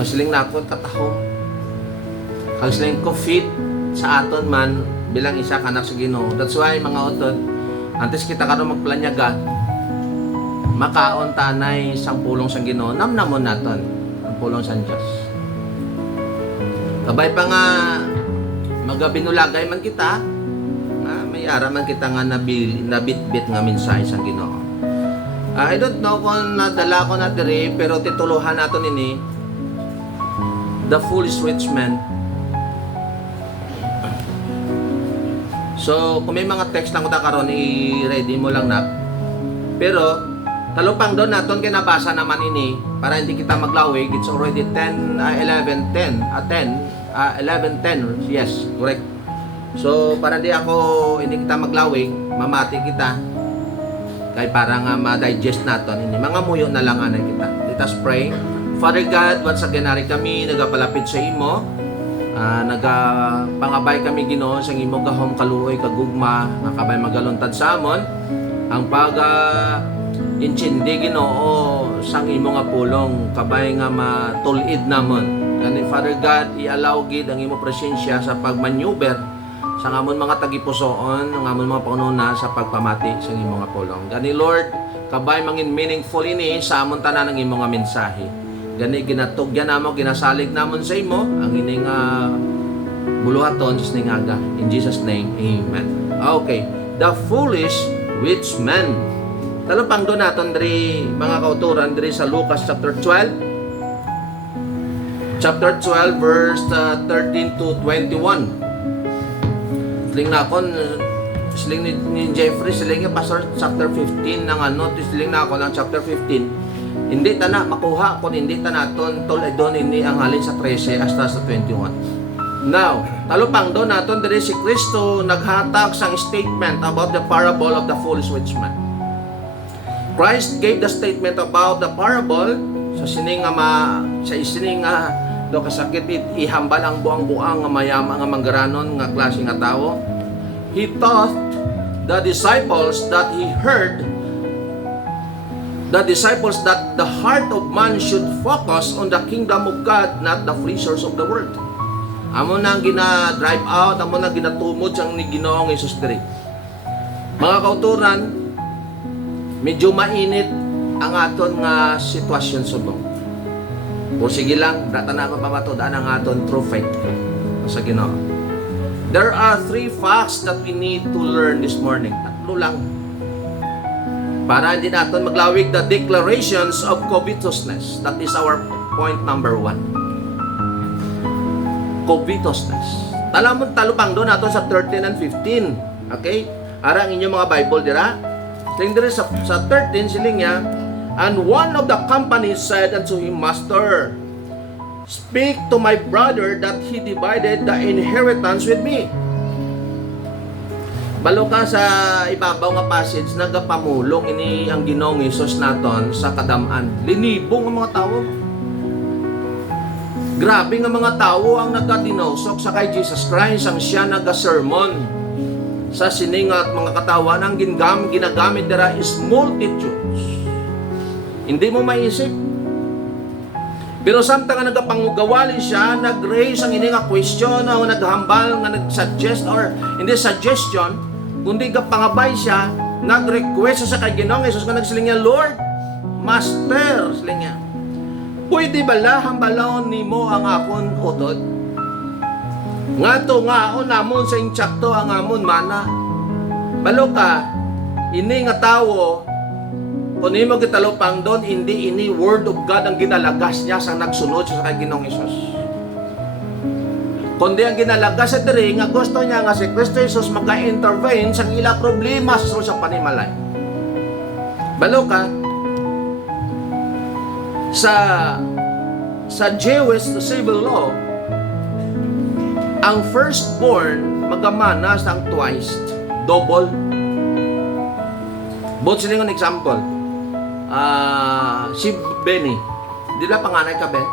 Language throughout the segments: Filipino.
Ang siling nakon katahom. Ang siling ko fit sa aton man bilang isa kanak sa Ginoo. That's why mga utod, antes kita karon magplanyaga, makaon tanay sang pulong sang Ginoo, namnamon naton ang pulong sang Dios. Kabay pa nga magabinulagay man kita, may ara man kita nga nabitbit nga mensahe sang Ginoo. I don't know kung nadala ko na diri, pero tituluhan naton ini The Foolish Rich Man. So, kung may mga text lang ko ta karon, i-ready mo lang na. Pero, talupang doon naton kinabasa naman ini para hindi kita maglawig. It's already 11:10. Yes, correct. So, para hindi kita maglawig, mamati kita. Kaya para nga ma-digest naton ini. Mga muyo na lang anay kita. Let us pray. Father God, once again nari kami nagapalapit sa imo. Nagapangabay kami Ginoo sa imo gahom kaluoy kagugma nga kabay magaluntad sa amon ang intindi Ginoo sang imo nga pulong kabay nga matulid namon. Kani Father God, i-allow gid ang imo presensya sa pagmaneuver sa amon mga tagipusoon, ang amon mga pangununa sa pagpamati sa imo nga pulong. Gani Lord, kabay mangin meaningful ini sa amon tanan ng imo nga mensahe. Gani ginatugyan namo, ginasalig namon sa imo ang ining buluhaton sa ningaga. In Jesus name, amen. Okay, The Foolish Rich Man. Talupang do naton diri mga kauturan diri sa Lucas chapter 12. Chapter 12 verse 13 to 21. Siling nakon siling ni Jeffrey siling pastor chapter 15 ng siling nako ng chapter 15. Hindi ta na makuha kung hindi ta naton tuladon ini ang halin sa 13 hasta sa 21. Now, talupang do naton diri si Kristo naghatag sang statement about the parable of the foolish rich man. Christ gave the statement about the parable sa sining do kasakit ihambal ang buang-buang nga mayama nga manggaranon nga klase nga tawo. He taught the disciples that the heart of man should focus on the kingdom of God, not the pleasures of the world. Amo nang gina-drive out, amo nang ginatumod sang ni Ginoong Hesus diri. Mga kauturan, medyo mainit ang aton nga sitwasyon subong. O sige lang, data na mapamatodaan ang aton true faith sa Ginoo. There are 3 facts that we need to learn this morning. Tatlo lang. Para hindi natin maglawig the declarations of covetousness. That is our point number 1. Covetousness. Talupang doon natin sa 13 and 15. Okay? Ara ang inyong mga Bible dira. Siling dira sa 13 siling niya. And one of the company said unto him, Master, speak to my brother that he divided the inheritance with me. Balo ka sa ibabaw nga passage, nagapamulong ini ang Ginoong Hesus naton sa kadam-an. Linibong ang mga tao. Grabe nga mga tao ang nagkatinosok sa kay Jesus Christ ang siya nagasermon. Sa sining at mga katawan ang ginagamit dira is multitudes. Hindi mo maisip. Pero samtang nga nagapangugawali siya, nag-raise ang ini nga question o naghambal nga nag-suggest or hindi suggestion, kundi pangabay siya, nag-request sa kay Ginoong Hesus nga nagsiling niya, Lord, Master, siling niya, pwede bala hambalaon nimo ang akon utod? Nga to nga o namon sa intsakto ang amon mana. Balo ka, ini nga tawo, kung nimo gitalupang doon, hindi ini word of God ang ginalagas niya sa nagsunod sa kay Ginoong Hesus. Kundi ang ginalagas sa diri nga gusto niya nga si Kristo Jesus maka-intervene sa ila problema sa panimalay. Balo ka, sa Jewish civil law, ang firstborn magamana sang twice, double. Both siling an example. Si Benny, di na panganay ka Ben?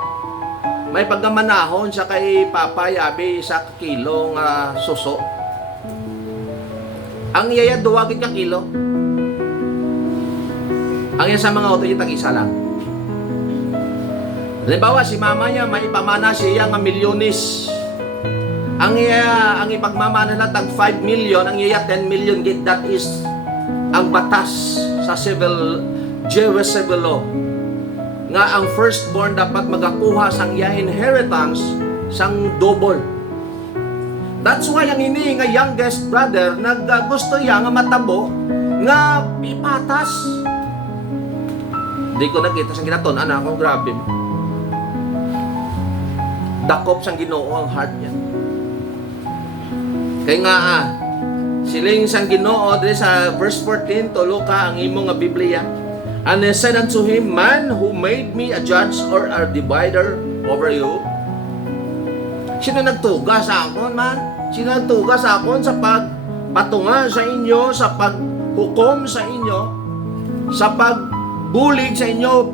May pagkamanahon sa kay Papa Yabi sa kilo nga suso. Ang iyaya duwagin ka kilo. Ang iya sa mga auto yung tag-isa lang. Halimbawa, si mama niya, may ipamana siya nga milyones. Ang ipagmamana na tag 5 million, ang iya 10 million, that is ang batas sa Jewish civil law. Nga ang firstborn dapat magakuha sang iya inheritance sang double. That's why ang ini nga youngest brother naggusto iya nga matabo nga ipatas. Di ko nakita sa ginaton, anak ko, grabe. Dakop sang Ginoo ang heart niya. Kaya nga siling sang Ginoo diri sa verse 14, tulo ka ang imo nga Biblia. And I said unto him, Man, who made me a judge or a divider over you? Sino nagtuga sa akon, man? Sino nagtuga sa akon sa pagpatunga sa inyo, sa paghukom sa inyo, sa pagbulig sa inyo,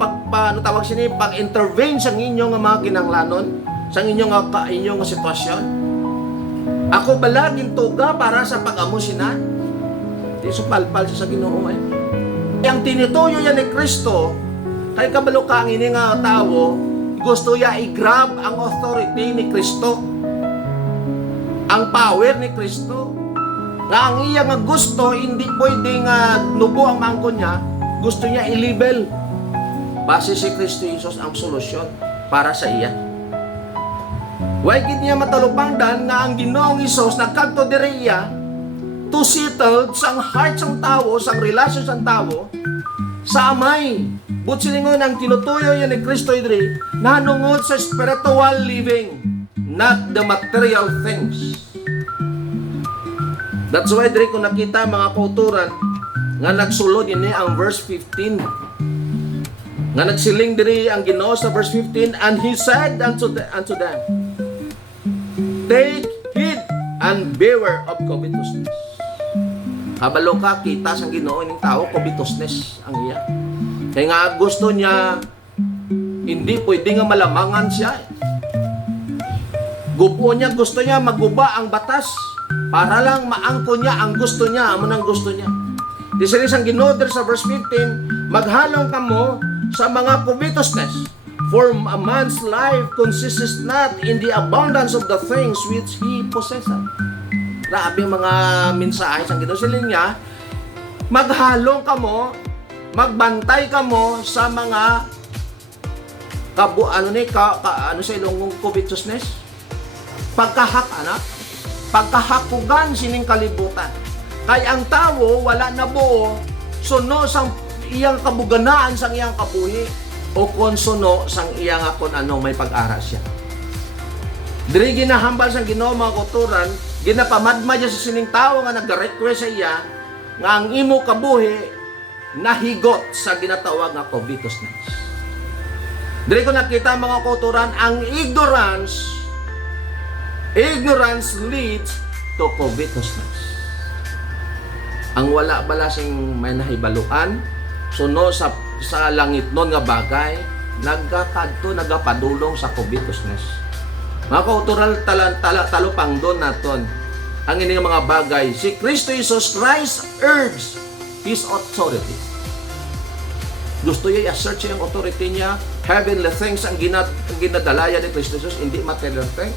pag-intervene sa inyo nga mga kinahanglanon, sa inyo nga sitwasyon? Ako balaging tuga para sa pag-amo sina. Di supalpal sa Ginoo eh. Ang tinutuyo yan ni Kristo, kay kabalo ka ang ini nga tao, gusto niya i-grab ang authority ni Kristo. Ang power ni Kristo. Nga ang iya nga gusto, hindi pwede nga nubo ang mangko niya, gusto niya i-label. Base si Kristo Jesus ang solusyon para sa iya. Why gid niya matalupangdan nga ang Ginoong Hesus nagkadto diri iya to settle sang heart sang tao, sang relasyon sang tao sa Amay. But silingon ang tinutuyo niya ni Kristo diri nanungod sa spiritual living, not the material things. That's why diri ko nakita mga kauturan nga nagsulod ini ang verse 15. Nga nagsiling diri ang Ginoo sa verse 15, and He said unto them, Take heed and beware of covetousness. Kabalo ka, kita sa Ginoo ng tao, covetousness ang iya. Kaya nga gusto niya, hindi pwede nga malamangan siya. Gupo niya, gusto niya maguba ang batas para lang maangko niya ang gusto niya, amo nang gusto niya. Disilis ang Ginoo sa verse 15, maghalong kamo sa mga covetousness. For a man's life consists not in the abundance of the things which he possesses. Grabe mga mensahe sa Ginoo. Siling niya, maghalong kamo, magbantay kamo sa mga sa ilong covetousness. Pagkahakugan sining kalibutan. Kaya ang tao wala na buo suno sang iyang kabuganaan sang iyang kabuhi o konsuno sang iyang akon ano may pag-ara siya. Diri ginahambal sang Ginoo mga kauturan, ginapamadma siya sa sining tao nga nag-request sa iya nga ang imo kabuhi nahigot sa ginatawag nga covetousness. Diri ko nakita mga kauturan, ang ignorance leads to covetousness. Ang wala balasing may nahibaluan suno sa langit nun nga bagay nagapadulong sa covetousness. Mga kauturan talupang doon naton ang ini mga bagay. Si Kristo Jesus Christ urges His authority. Gusto niya i-assert siya ang authority niya. Heavenly things ang ginadalaya ni Kristo Jesus, hindi material things.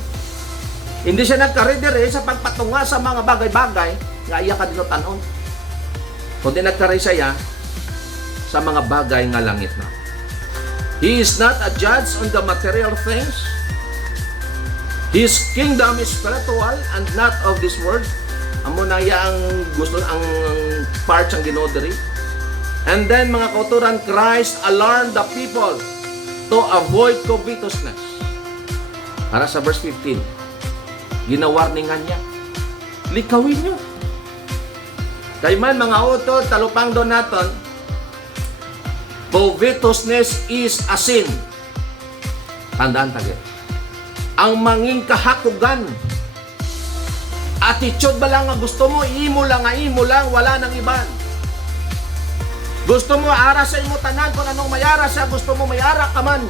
Hindi siya nagkaridere sa pagpatunga sa mga bagay-bagay nga iya ka dinutanon. Kundi nagkari siya sa mga bagay nga langit na. He is not a judge on the material things. His kingdom is spiritual and not of this world. Amo na iya ang gusto ang parts ang Ginoo diri. And then mga kauturan, Christ alarmed the people to avoid covetousness. Para sa verse 15, ginawarningan niya, likawin niyo. Kay man mga utod, talupang doon naton, covetousness is a sin. Tandaan tagit. Ang manging kahakugan, attitude ba lang nga gusto mo, imo lang, wala nang iban. Gusto mo ara sa imo tanan kung anong mayara siya, gusto mo mayara ka man.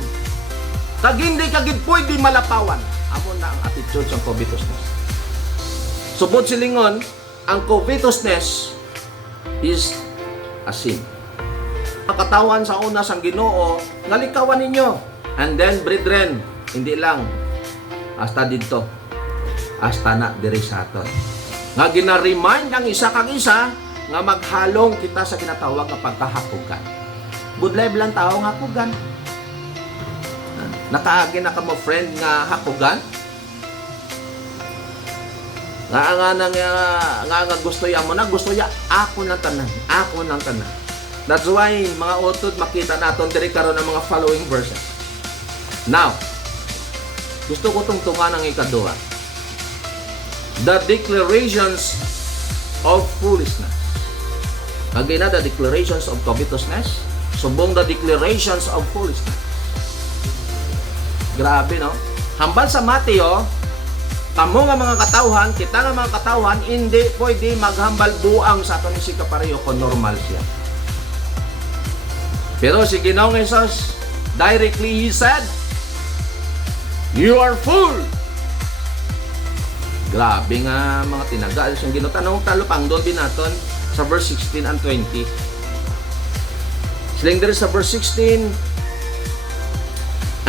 Kag hindi kagid pwede malapawan. Amo na ang attitude sa covetousness. Subod silingon, ang covetousness is a sin. Katawan sa una sang Ginoo, nalikawan ninyo. And then, brethren, hindi lang, hasta dito, hasta na diri sa aton. Nga gina-remind ang isa kang isa, nga maghalong kita sa kinatawag nga pagkahapugan. Budlay lang tao nga hapugan. Nakaagi na ka mo friend nga hapugan? Nga gusto ya mo na, gusto ya, ako ng tanan, ako ng tanan. That's why, mga utod, makita natin diri karon ang mga following verses. Now, gusto ko tungtungan ang ikaduha. The declarations of foolishness. Again na, the declarations of covetousness. Subong the declarations of foolishness. Grabe, no? Hambal sa Mateo, kamo nga mga katawhan, kita nga mga katawhan, hindi pwede maghambal buang sa aton si kapareho kung normal siya. Pero si Ginoong Jesus, directly He said, "You are full." Grabe nga mga tinagal. Yung ginutanong talupang doon din natin sa verse 16 and 20. Siling there sa verse 16,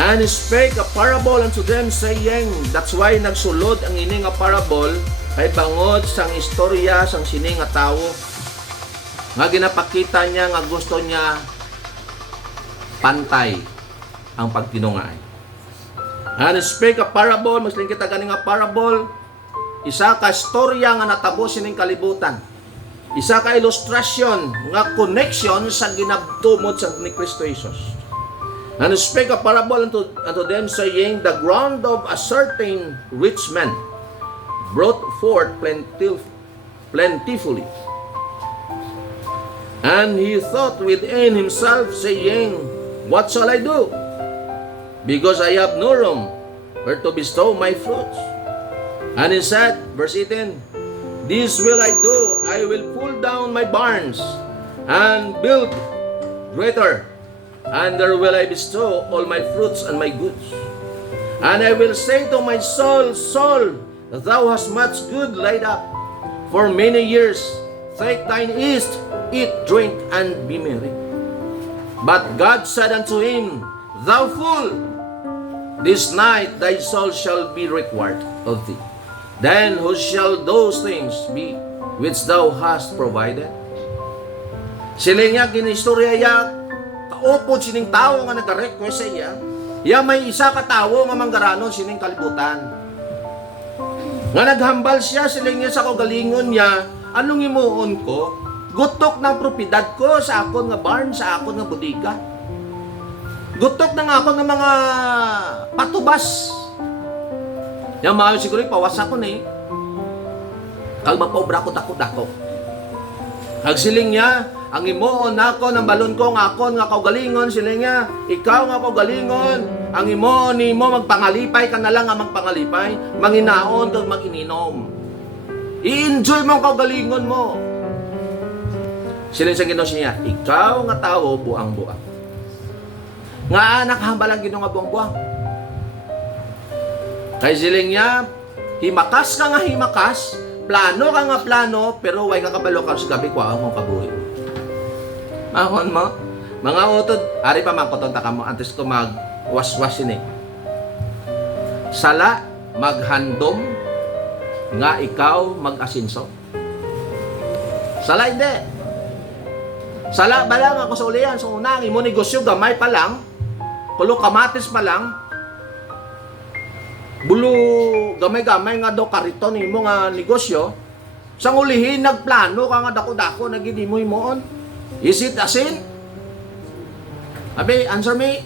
"And He spake a parable unto them, saying," that's why nagsulod ang ini nga parable, kay bangod sang istorya sang sini nga tawo. Nga ginapakita niya nga gusto niya pantay ang pagtinungay. And spake a parable, masling kita gani nga parable, isa ka istorya nga natabo sining kalibutan. Isa ka ilustrasyon nga connection sa ginabtumod sa ni Kristo Jesus. And spake a parable unto them, saying, The ground of a certain rich man brought forth plentifully. And he thought within himself, saying, What shall I do? Because I have no room where to bestow my fruits. And he said, verse 18, This will I do, I will pull down my barns, and build greater, and there will I bestow all my fruits and my goods. And I will say to my soul, Soul, thou hast much good laid up for many years. Take thine ease, eat, drink, and be merry. But God said unto him, Thou fool, this night thy soul shall be required of thee. Then whose shall those things be which thou hast provided? Sila nga ginistorya ya, kaupod sining tao nga nag-request sa iya, ya may isa ka tao nga manggaranon sining kalibutan. Nga naghambal siya, sila nga sa kagalingon niya, anong imuon ko? Gutok ng propidad ko sa akon nga barn, sa akon nga bodega. Gutok ng akon nga mga patubas. Yang maayon siguro pawas ako ni. Kag mapaobra ko dako. Hagsiling niya, ang imuon nako ng balon ko nga akon nga kaugalingon, siling niya, ikaw nga kaugalingon, ang imuon nimo magpangalipay ka na lang nga magpangalipay, manginaon kag mag-ininom. I-enjoy mo ang kaugalingon mo. Siling sa Ginoo niya, ikaw nga tao buang-buang. Nga anak hambal ang Ginoo nga buang-buang. Kay siling niya, himakas ka nga himakas, plano ka nga plano, pero way ka kabalo ka sa gabi kwa mo kabuhi. Mahon mo, mga utod, ari pa man kotonta ka mo, antes ko mag-waswas ini. Sala, maghandom, nga ikaw mag-asinso. Sala hindi. Sala ba lang ako sa ulihan, sa unang imo negosyo, gamay pa lang, kulo kamatis pa lang, bulo gamay-gamay nga daw kariton imo nga negosyo, sang ulihin nagplano ka nga dako-dako nagidi mo imoon. Is it asin? Abi, answer me.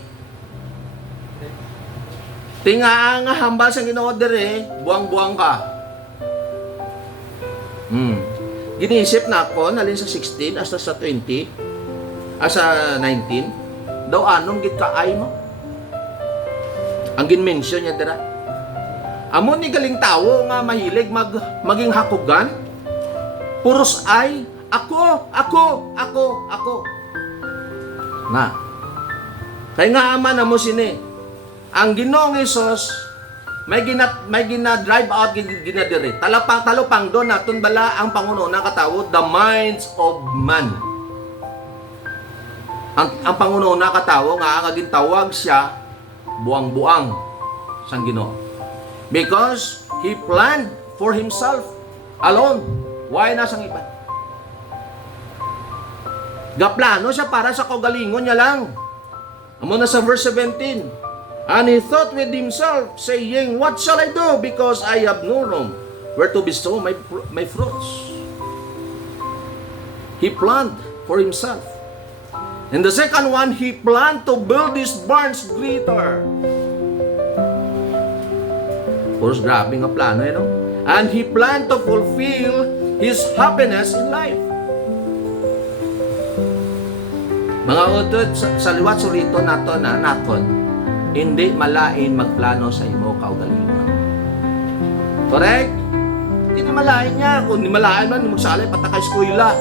Tinga nga hambal sa Ginoo dire, buang-buang ka. Ginisip na ako, nalin sa 16, hasta sa 20, sa 19, daw anong git kaay mo? Ang ginmention niya dira. Amon ni galing tao nga mahilig maging hakugan, puros ay, ako. Na. Kaya nga ama na mo sini, ang Ginoong Hesus, may gina-drive out, ginadiri. Talupang doon natin bala ang Panguno na katawod, the minds of man. Ang Panguno na katawo nga, ang tawag siya, buang-buang sang Ginoo. Because he planned for himself alone. Why na sang iba? Gaplano siya para sa kagalingon niya lang. Amo na sa verse 17. And he thought with himself, saying, what shall I do? Because I have no room where to bestow my fruits. He planned for himself. And the second one, he planned to build his barns greater. Puros grabe nga plano, no? And he planned to fulfill his happiness in life. Mga utod, sa liwat surito nato na nakon, hindi malain magplano sa imo kaugalingon. Correct? Hindi malain niya. Kung hindi malain man, magsalay pata kay eskwela.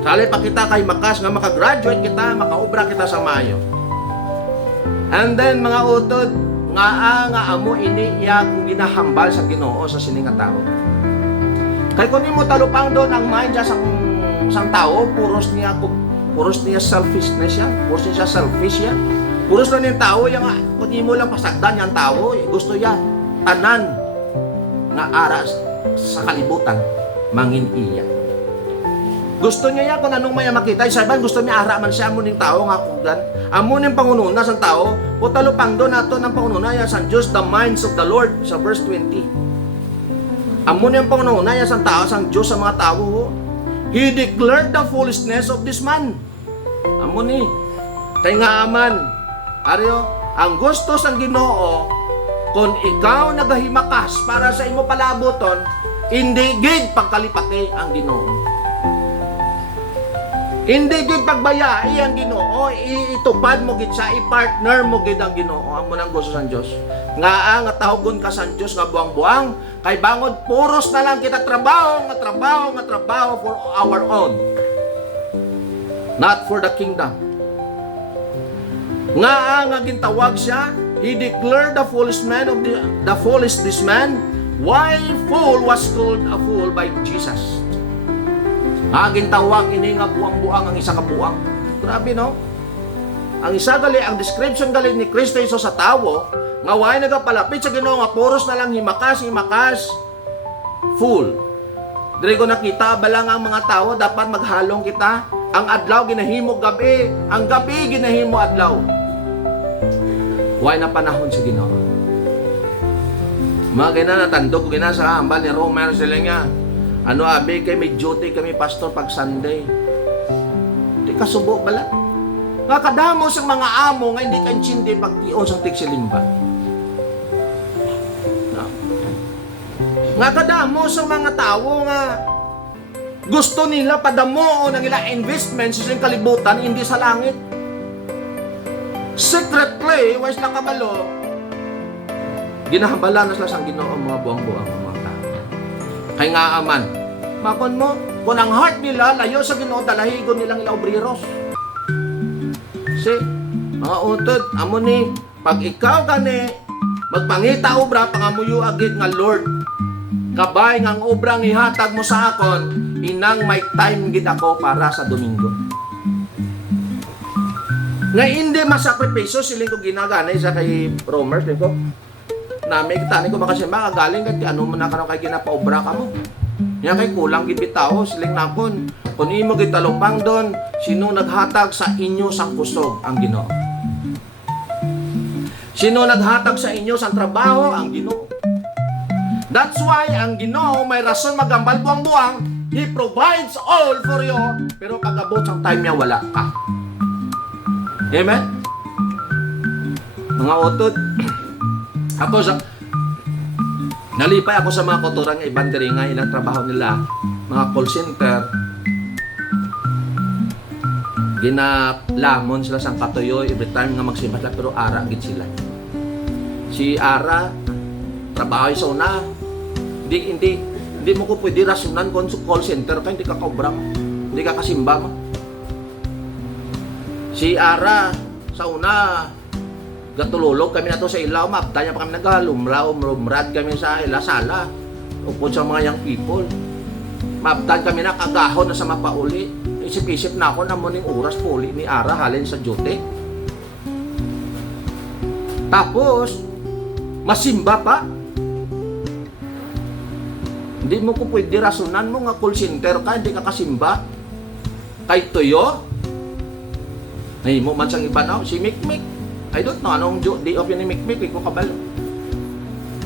Salay pa kita kay makas nga makagraduate kita, makaobra kita sa mayo. And then mga utod, nga amo ini iya kung ginahambal sa Ginoo sa sining nga tao. Kay kun imo talupang doon ang mind sa sang tao, puros niya selfishness siya, puros niya selfish siya. Puros lang yung tao, yung kung imo lang pasagdan yung tao, gusto niya tanan nga aras sa kalibutan mangin iya. Gusto niya kung anong maya makita, saban gusto niya ara man siya amo ning tao nga kugan. Amo ning pangununa sang tao, putalupang do nato ng pangununa ya sang Dios, the minds of the Lord sa verse 20. Amo ning pangununa ya sang tao, sang Dios sa mga tao. He declared the foolishness of this man. Amo ni kay nga aman Aryo, ang gusto sang Ginoo, kung ikaw nagahimakas para sa imo palaboton, hindi gid pagkalipati ang Ginoo. Hindi gid pagbayai ang Ginoo, itupad mo gid siya, i-partner mo gid ang Ginoo. Amo nang gusto sang Dios. Nga tahogon ka sang Dios nga buang-buang, kay bangod puros na lang kita trabaho for our own. Not for the kingdom. Nga gintawag siya, he declared the foolish this man, why fool was called a fool by Jesus. Nga gintawag ini nga buang-buang ang isa ka buang. Grabe no? Ang isa gali, ang description gali ni Kristo Jesus sa tawo, nga way nagapalapit sa Ginoo nga puros na lang himakas, fool. Diri ko nakita balang ang mga tao dapat maghalong kita. Ang adlaw ginahimo gabi, ang gabi ginahimo adlaw. Why na panahon sa Ginoo? Mga ginanatandog ko sa hambal ni Romer sila nga. Ano abi kay may duty kami pastor pag Sunday. Di ka subo bala. Nga kadamo sa mga amo nga hindi kansindi pag tiyon sa tigsilimba. No? Nga kadamo sa mga tao nga gusto nila padamo ng ilang investments sa kalibutan hindi sa langit. Secretly, wais lang kabalo, ginahambala na sila sa Ginoo ang mga buang-buang ang mga tao. Kay nga aman, makon mo, kung ang heart nila layo sa Ginoo, dalahigon nilang ilang obriros. See, mga utod, amo ni, pag ikaw gani, magpangita obra, pangamuyo agad nga Lord, kabay nga ang obrang ihatag mo sa akon, inang may time gid ako para sa Domingo. Nga hindi masakripisyo siling ko ginagana isa kay Romer ko. Nami kitani ko makasimba galing kat ano man nakaron kay ginapaobra ka mo. Nya kay kulang gid bitaw siling nakon. Kun imo gid talupang don, sino naghatag sa inyo sang kusog ang Ginoo. Sino naghatag sa inyo sang trabaho ang Ginoo. That's why ang Ginoo may rason magambal buang-buang. He provides all for you, pero pag-abot sang time niya wala ka. Amen? Mga utod, nalipay ako sa mga kotorang ibang diri nga ilang trabaho nila, mga call center. Ginalamon sila sang katuyo every time nga magsimba sila, pero ara gid sila. Si Ara, trabaho sa una, hindi mo ko pwede rasunan kung call center ka, hindi ka kaubra mo, hindi ka kasimba mo. Si Ara, sa una, gatululog kami na to sa ilaw, mapdanya pa kami naghalumrad kami sa sala, upod sa mga young people. Mapdan kami na kagahon na sa mapauli. Isip-isip na ako na muning oras puli ni Ara halin sa duty. Tapos, masimba pa. Hindi mo ko pwede rasunan mo nga call center ka, hindi ka kasimba. Kay Tuyo. Ay, mo man siyang iba na, si Mikmik. I don't know, anong day off yun ni Mikmik, ikaw kabalo.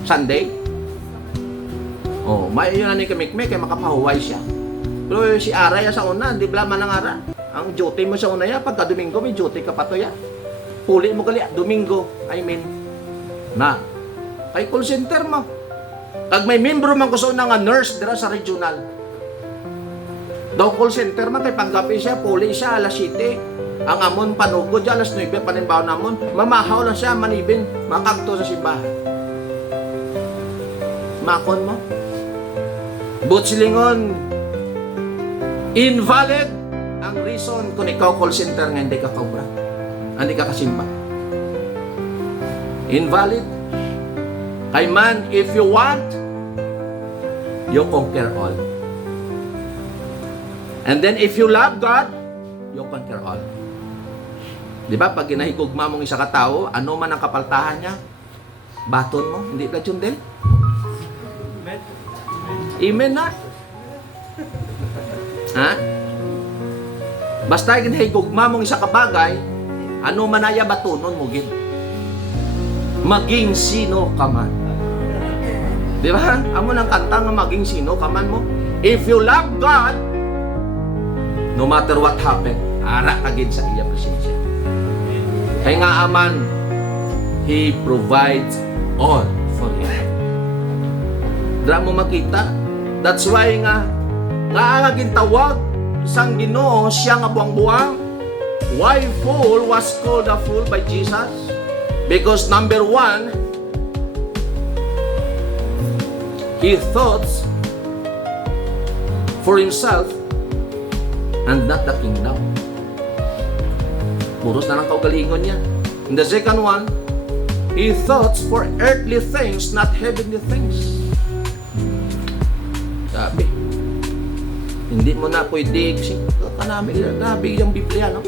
Sunday? Oh, may yun na ni Mikmik, kaya makapahuway siya. Pero si Ara ya sa una, di ba man ang Ara? Ang duty mo sa una ya, pagka Domingo may duty ka pa to ya. Puli mo gali, Domingo, I mean. Na, kay call center mo. Kag may membro man ko sa una nga nurse dira sa regional. Daw call center man kay panggabi siya, puli siya alas 7. Ang amon panugod siya alas 9 panimbaw namon. Mamahaw lang siya manibin, makagto sa simbahan. Makon mo. Butsilingon, invalid ang reason kung ikaw call center nga hindi ka kaubra. Hindi ka kasimba. Invalid. Kay man, if you want, you conquer all. And then if you love God, you conquer all. Di ba? Pag ginahigugma mong isa ka tao, ano man ang kapaltahan niya, baton mo, hindi ka yun din? Amen na. Ha? Basta ginahigugma mong isa ka bagay, ano man aya batunon mo gid. Maging sino ka man. Di ba? Amo nang kanta nga maging sino ka man mo. If you love God, no matter what happen, ara ka gid sa iya presensya. Kaya nga aman, He provides all for you. Dra mo makita. That's why nga ang gintawag sang Ginoo siya nga buang-buang. Why fool was called a fool by Jesus? Because number one, he thought for himself and not the kingdom. Puros na lang kaugalingon niya. And the second one, he thought for earthly things, not heavenly things. Sabi, hindi mo na pwede kasi kanami, grabe yung Biblia, no?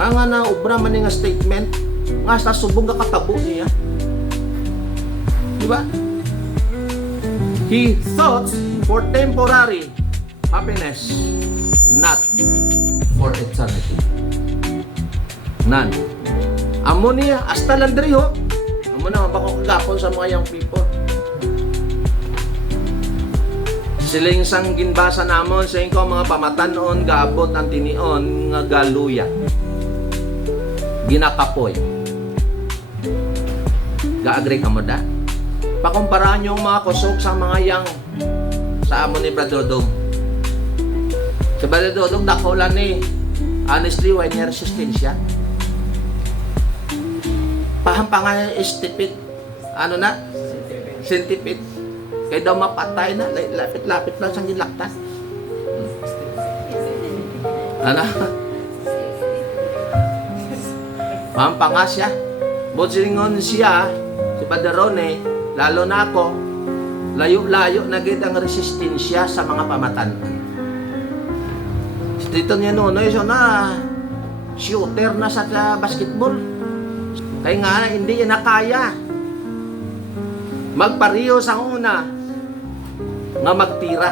Nga na obra man nga statement, nga sa subong ka katabo niya. Di ba? He thought for temporary happiness, not for eternity. None. Amo niya, hasta landri ho. Amo na, bako kagapon sa mga young people. Siling sang ginbasa namon sa inko mga pamatanon, gaabot ang tinion, nga galuya. Ginakapoy. Ga-agree ka mo da? Pakumparahan yung mga kusok sa mga yang sa amo ni Brad Dodong. Si Brad Dodong dakulan ni honestly, why niya resistensya? Pahampangan istipid. Ano na? Sintipid. Kaya daw mapatay na. Lapit-lapit lang sa gilaktas. Ano? Pahampanga siya. Butsilingon siya, si Padarone, lalo na ako, layo-layo na gid ang resistensya sa mga pamatanon. Dito niya noon, so na shooter na sa basketball. Kaya nga, hindi na kaya. Magpariyo sa una nga magtira.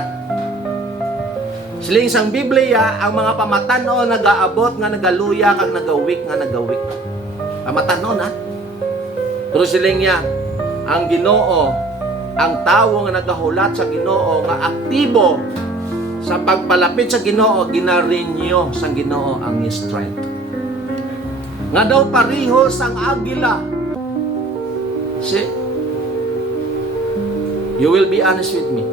Siling sang Biblia, ang mga pamatanon nagaabot nga nagaluya kag nagawik nga nagawik. Pamatanon ha. Pero siling niya, ang Ginoo, ang tawo nga nagahulat sa Ginoo nga aktibo sa pagpalapit sa Ginoo, ginarenew sa Ginoo ang strength. Nga daw pariho sang agila. See? You will be honest with me.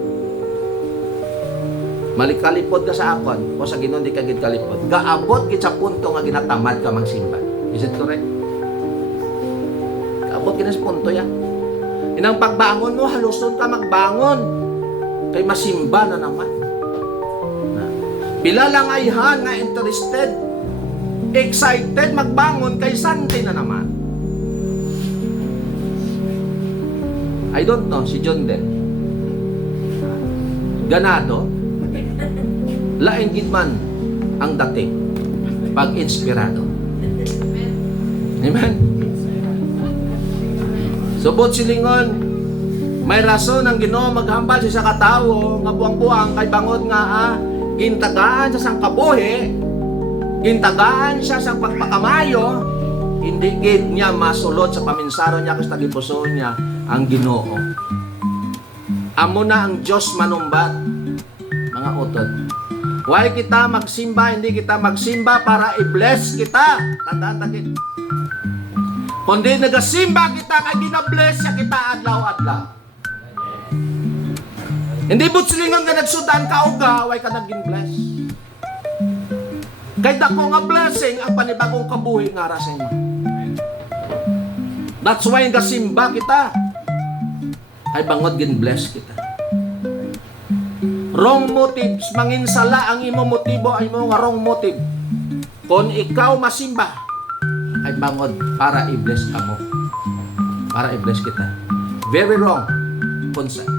Malikalipod ka sa akon o sa Ginoo di ka gid kalipod. Gaabot gid sa punto nga ginatamad ka mangsimba. Is it correct? Gaabot gid sa punto ya. Inang pagbangon mo, haluson ka magbangon. Kay masimba na naman. Pila lang ayhan nga interested, excited magbangon kay Sunday na naman. I don't know, si John Den. Ganado, laing gid man ang dating pag inspirado. Amen. Subot silingon, may rason ang Ginoo maghambal siya sa katawo nga buang-buang kay bangod nga gintagaan siya sang kabuhi, gintagaan siya sang pagpakamayo, hindi gid niya masulot sa paminsaro niya kasi tagipuso niya ang Ginoo. Amo na ang Diyos manumbat, mga utod. Why kita magsimba, hindi kita magsimba para i-bless kita. Tandaan tagit. Kundi nagasimba kita kay gina-bless siya kita adlaw-adlaw. Hindi butsilingan nga nagsudan ka o why ka naging bless. Kahit ako nga blessing ang panibagong kabuhi nga ra sa inyo. That's why nagasimba kita. Ay bangod gin bless kita. Wrong motives, manginsala ang imo motibo ay mo nga wrong motive. Kung ikaw masimba, ay bangod para i-bless ka mo. Para i-bless kita. Very wrong concept.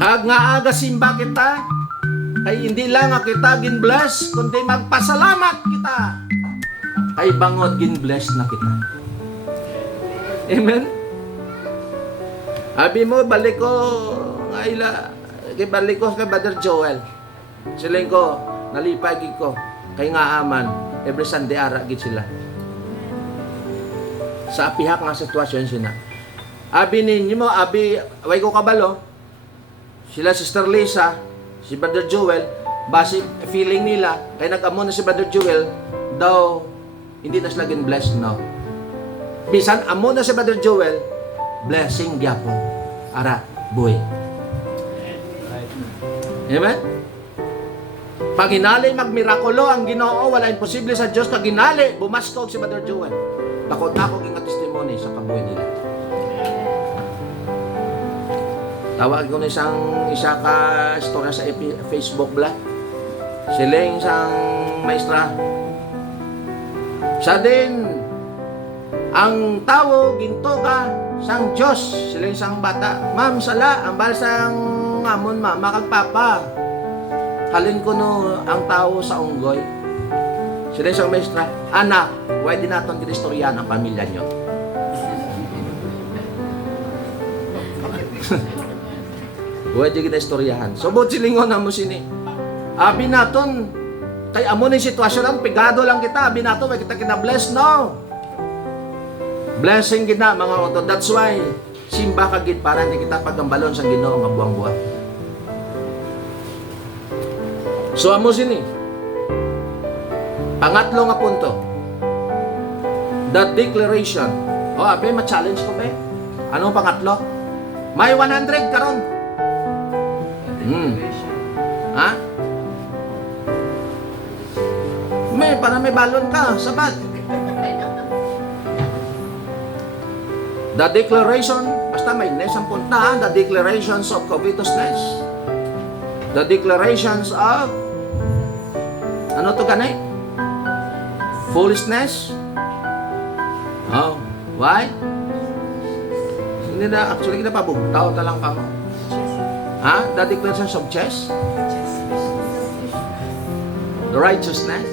Kag nga aga simba kita, ay hindi lang nga kita gin-bless, kundi magpasalamat kita. Ay bangod gin-bless na kita. Amen? Abi mo, balik ko nga ila, balik ko kay Brother Joel. Siling ko, nalipay ko, kay nga aman, every Sunday ara gid sila. Sa apihak nga sitwasyon sila. Abi ninyo mo, abi, way ko kabalo, sila Sister Lisa, si Brother Joel, base feeling nila, kay nag-amo na si Brother Joel, daw, hindi na sila gin-blessed now. Bisan, amo na si Brother Joel, blessing gyapon. Ara, buhay. Amen? Pag hinali magmirakulo ang Ginoo, wala imposible sa Diyos. Pag hinali, bumaskog si Brother Joel. Takot na akong nga testimony sa kabuhay nila. Tawag ko na isa ka istorya sa Facebook blog. Sila yung isang maestra. Siya din, ang tao, ginto ka, sang Diyos. Sila yung isang bata. Ma'am, sala, ang balsang amon, mama, kagpapa. Halin ko no, ang tao sa unggoy. Sila yung isang maestra. Anak, why di natin kinistoryan ang pamilya nyo? Why di kinistoryahan? So, buot silingon na mo sini. Abi naton, kay amo ni sitwasyon ang pigado lang kita. Abi naton, why kita kina-bless? No. Blessing kita mga utod. That's why simba ka gid para hindi kita pagambalon sa Ginoo nga buang-buang. So amo sini. Pangatlo nga punto. The declaration. Oh, abe ma-challenge ko be. Anong pangatlo? May 100 karon. Ha? Para may balon ka, sabat. The declaration, basta may ness ang punta, the declarations of covetousness. The declarations of, ano to kanay? Foolishness. Oh, why? Hindi na, actually, kita pa bugtaw talang pa mo. Ha? The declarations of chess? The righteousness?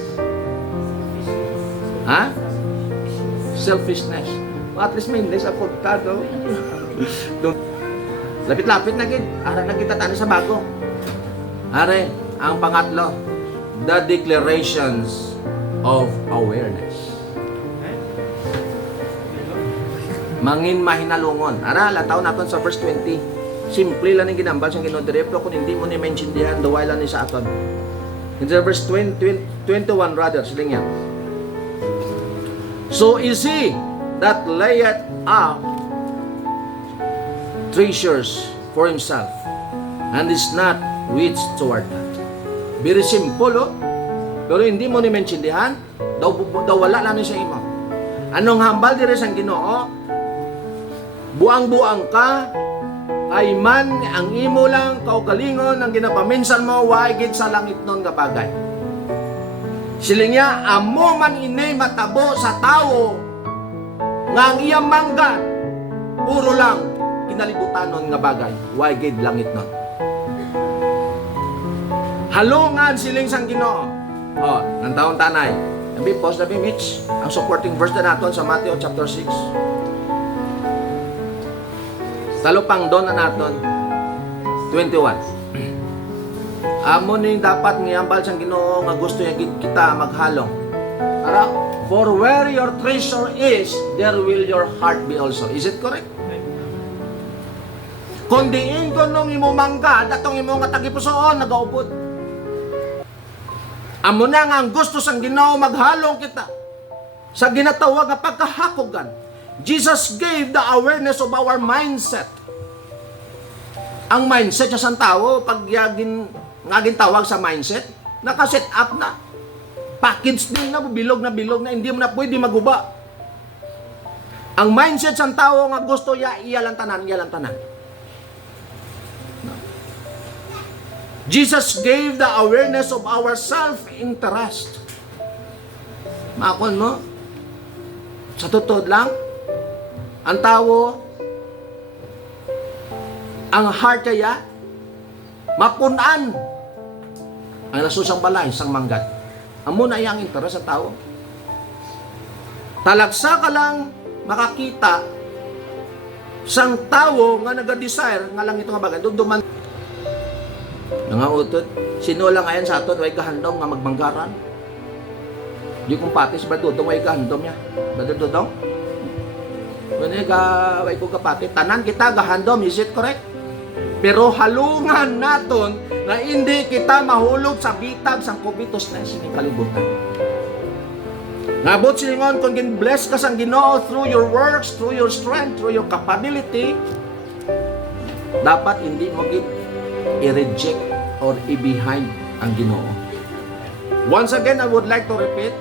Ha? Selfishness. At least may less apuntado. Lapit-lapit na gid. Ara na kita tani sa bago. Are, ang pangatlo, the declarations of awareness. Mangin mahinalungon. Ara, lataw naton sa verse 20. Simple lang yung ginambal sa Ginoo diretso kung hindi mo ni maintindihan, daway lang ni sa aton. In the verse 21 rather, siling yan. So is he that layeth up treasures for himself and is not rich toward God. Very simple, oh. Pero hindi mo ni maintindihan, daw wala lang ni sa imo. Anong hambal dire sang Ginoo? Buang-buang ka, ay man ang imo lang kaugalingon ang ginapaminsan mo, waigid sa langit nun nga bagay. Siling niya, amo man inay matabo sa tao, nga ang iyang manggan, puro lang kinalibutan nun nga bagay, waigid langit nun. Halungan siling sang Ginoo. Oh, ng taon tanay. Nabi, pause na Mitch. Ang supporting verse na natin sa Matthew chapter 6. Talupang doon na naton 21. Amo ni dapat ngiyambal sang Ginoo nga gusto niya gid kita maghalong. Ara, for where your treasure is, there will your heart be also. Is it correct? Kung diin ko nung imo mangga, datong imo nga tagipusoon nagaupod. Amo na nga ang gusto sang Ginoo maghalong kita sa ginatawag nga pagkahakogan. Jesus gave the awareness of our mindset. Ang mindset sa tao, pag nga tawag sa mindset, nakaset up na. Package din na, bilog na, hindi mo na pwede maguba. Ang mindset sa tao nga gusto iyalang tanan. Jesus gave the awareness of our self-interest. Makon mo? Sa totoo lang, ang tao, ang heart kaya, mapunan ang nasusang balay, sang manggat. Amo na iyang interes sa tao. Talagsa ka lang makakita sang tao nga naga-desire nga lang ito nga bagay. Duman nga utot, sino lang ayan sa aton way kahandom nga magmanggaran. Di kong patis ba dudong way kahandom niya? Ba dudong? Wala ka way ko kapatid. Tanan kita gahandom, is it correct? Pero halungan naton na hindi kita mahulog sa bitag sang kubitos na sining kalibutan. Nabot silingon kung gin-bless ka sang Ginoo through your works, through your strength, through your capability, dapat hindi mo i-reject or i-behind ang Ginoo. Once again, I would like to repeat,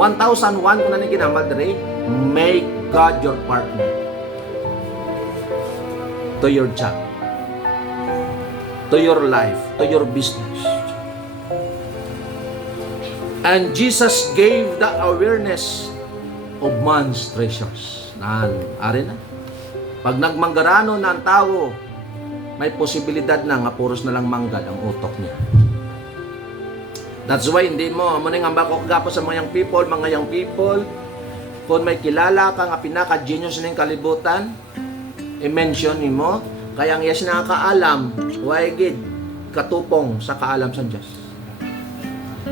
1001 kung na ginamal dire, make God your partner to your job, to your life, to your business. And Jesus gave the awareness of man's treasures. Ari na. Pag nagmanggarano na ang tao, may posibilidad na nga puros na lang manggal ang utok niya. That's why hindi mo nga bako gapo sa mga young people, kung may kilala ka nga pinaka-genius ng kalibutan, i-mention mo, kaya ang yes nakakaalam, why gid katupong sa kaalam sa Diyos.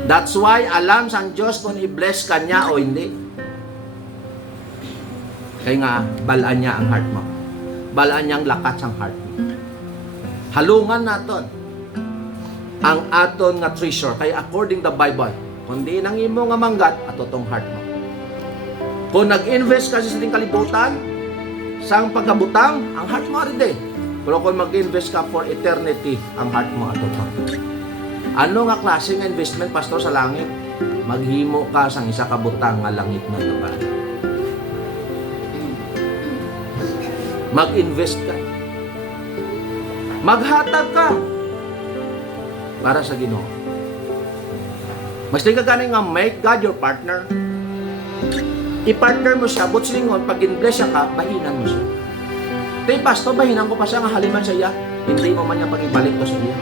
That's why alam sa Diyos kung i-bless ka niya o hindi. Kaya nga, balaan niya ang heart mo. Balaan niya ang lakas ang heart mo. Halungan naton ang aton nga treasure. Kaya according the Bible, kundi nang imo nga manggat, atotong heart mo. Kung nag-invest ka sa ating kalibutan, sang pagkabutang, ang heart mo rin din. Pero kung mag-invest ka for eternity, ang heart mo atotong. Ano nga klase nga investment, pastor, sa langit? Maghimo ka sang isa ka butang nga langit na naman. Mag-invest ka. Maghatag ka para sa Ginoo. Mas di ka ganing nga make God your partner. I-partner mo siya, but silingon, pag in-bless siya ka, bahinan mo siya. Tay, pastor, bahinan ko pa siya, nga haliman siya, hindi mo man niya pag-ibalik ko sa iya.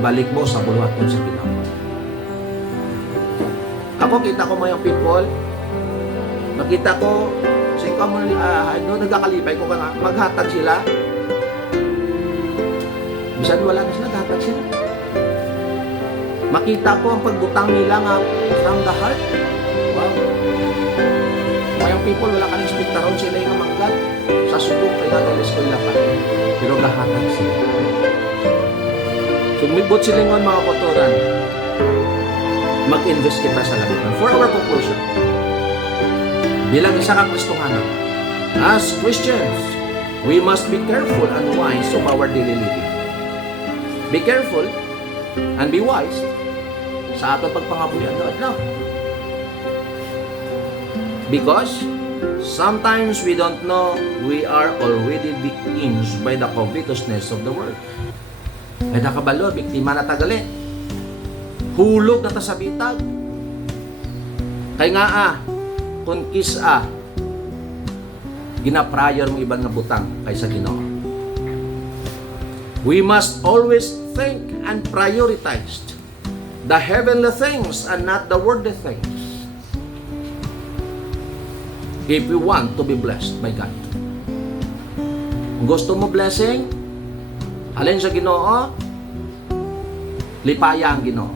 Ibalik mo sa buluhat mo sa Ginoo. Ako, kita ko mo yung people, makita ko, sing ka mo, nagkakalipay ko ka nga, maghatag sila. Bisan wala na sila, naghatag sila. Makita ko ang pagbutang nila nga from the heart. Wow. Mayang people, wala ka nang sila yung manggat. Sa subok, kaya nagalis ko nila pa. Pero gahatag sila. Sumibot sila ng mga kotoran. Mag-invest kita sa labitan. For our conclusion, bilang isa kang Kristohano, as Christians, we must be careful and wise of our daily living. Be careful and be wise sa ating pagpangabuyan doon. Because sometimes we don't know we are already victims by the covetousness of the world. Ay nakabalo, biktima na tagali. Hulog na ta sa bitag. Kay nga kung gina-prayer mo ibang nga butang kaysa Ginoo. We must always think and prioritize the heavenly things and not the worldly things if we want to be blessed by God. Kung Gusto mo blessing? Alin sa Ginoo? Lipaya ang Ginoo.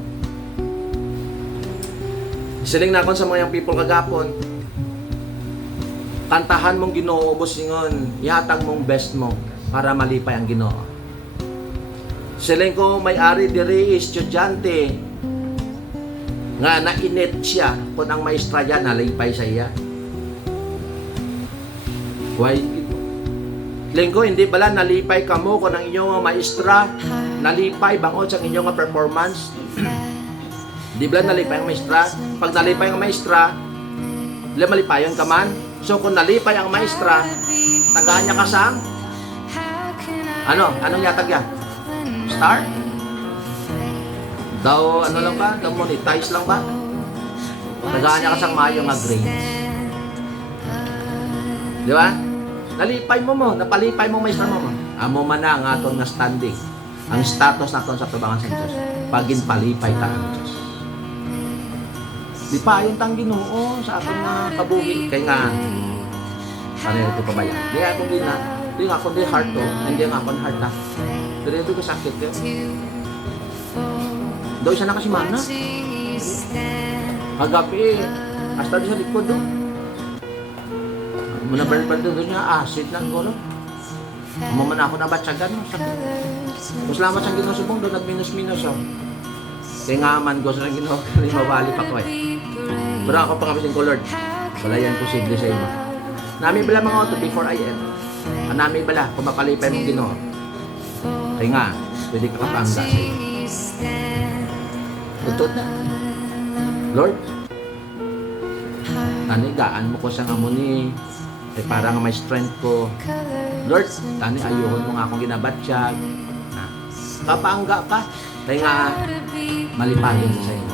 Siling na akon sa mga young people kagapon. Kantahan mong Ginoo ubos ingon, ihatag mong best mo para malipay ang Ginoo. Siling ko may-ari diri estudyante nga nainit siya kung ang maestra niya nalipay sa iya. Why? Lingko, hindi bala nalipay ka mo kung ang inyong maestra nalipay bangod sa inyong performance? Di bala nalipay ang maestra? Pag nalipay ang maestra, di malipayon ka man? So kung nalipay ang maestra, tagaan niya ka sa anong yatag yan? Star? Daw, ano lang ba? Daw monetize lang ba? Tagaan niya ka sa mayo nga grades. Di ba? Nalipay mo, napalipay mo maestra mo. Amo man na ang aton nga standing. Ang status naton sa tubangan sa Diyos. Pagin palipay ta ang Diyos. Lipayon tang Ginoo sa aton nga kabuhi kay nga ano ito pa ba yan? Di ako gina, di nga ako di heart to, hindi nga ako heart na. Dito ko sakit yun. Daw isa na kasi mana. Kagabi, hasta di sa likod doon. Muna bal doon niya, acid na ko. Umaman ako na batsagan mo. Kung salamat sa Ginoo subong doon, nag-minus-minus. Kaya nga man ko sa Ginoo, mabalik ako eh. Pero ako pangabisin ko, Lord, wala yan posible sa inyo. Nami bala mga auto before I end. Nami bala, kung mapalipay mong Ginoo. Kaya nga, pwede ka kapangga sa iyo. Tutod na. Lord, tanigaan mo ko sa ngamuni. Eh para nga may strength ko. Lord, tani ayuhon mo nga akong ginabatsyag. Kapangga ka. Kaya nga, malipahin sa iyo.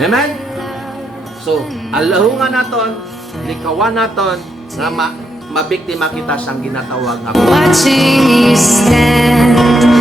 Amen? So, alahungan naton, likawan naton, nga mabiktima kita sang ginatawag nga. Watching you stand